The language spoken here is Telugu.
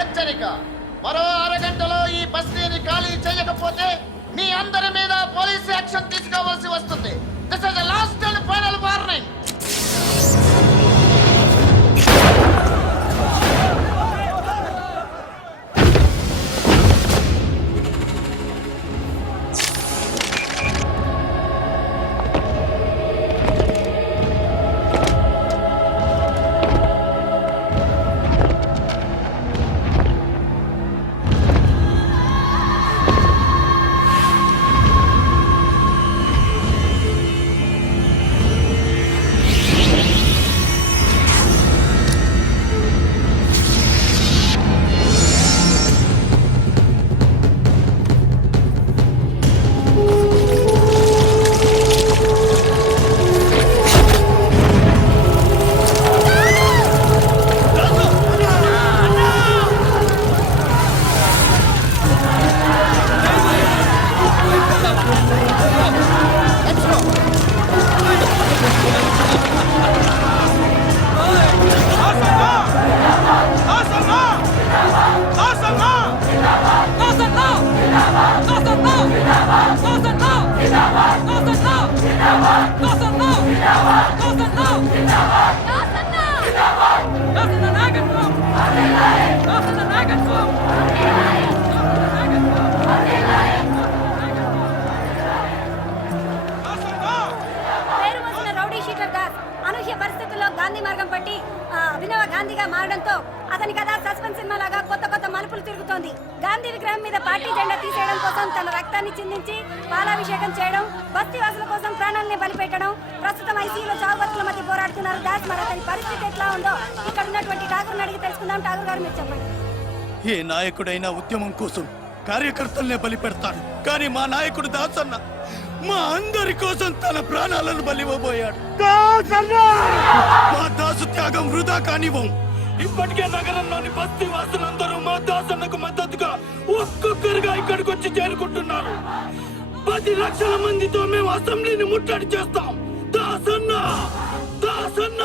హెచ్చరిక, మరో అరగంటలో ఈ బస్తీని ఖాళీ చేయకపోతే మీ అందరి మీద పోలీసు యాక్షన్ తీసుకోవాల్సి వస్తుంది. This is the last and final warning. అనూహ్య పరిస్థితుల్లో గాంధీ మార్గం పట్టి అభినవ గాంధీగా మారడంతో అతని కథ సస్పెన్స్ సినిమా లాగా కొత్త కొత్త మలుపులు తిరుగుతోంది. గాంధీ విగ్రహం మీద పార్టీ జెండా తీసేయడం కోసం తన రక్తాన్ని చిందించి పాలాభిషేకం చేయడం, బస్తీవాసుల కోసం ప్రాణాలని బలిపెట్టడం, ప్రస్తుతం ఐసీయూలో చావుబతుల మధ్య పోరాడుతున్నారు దాస్. మరి అతని పరిస్థితి ఎట్లా ఉందో ఇక్కడ ఉన్నటువంటి ఠాగూర్ని అడిగి తెలుసుకుందాం. ఠాగూర్ గారు మీరు చెప్పండి. ఏ నాయకుడైనా ఉద్యమం కోసం కార్యకర్తల్నే బలి పెడతాడు, కానీ మా నాయకుడు దాసన్న మా అందరి కోసం తన ప్రాణాలను బలివ్వబోయాడు. మా దాసు త్యాగం వృధా కానివ్వం. ఇప్పటికే నగరంలోని బస్తీ వాసులందరూ మా దాసన్నకు మద్దతుగా ఒక్కొక్కరుగా ఇక్కడికి వచ్చి చేరుకుంటున్నారు. 10 లక్షల మందితో మేము అసెంబ్లీని ముట్టడి చేస్తాం. దాసన్న దాసన్న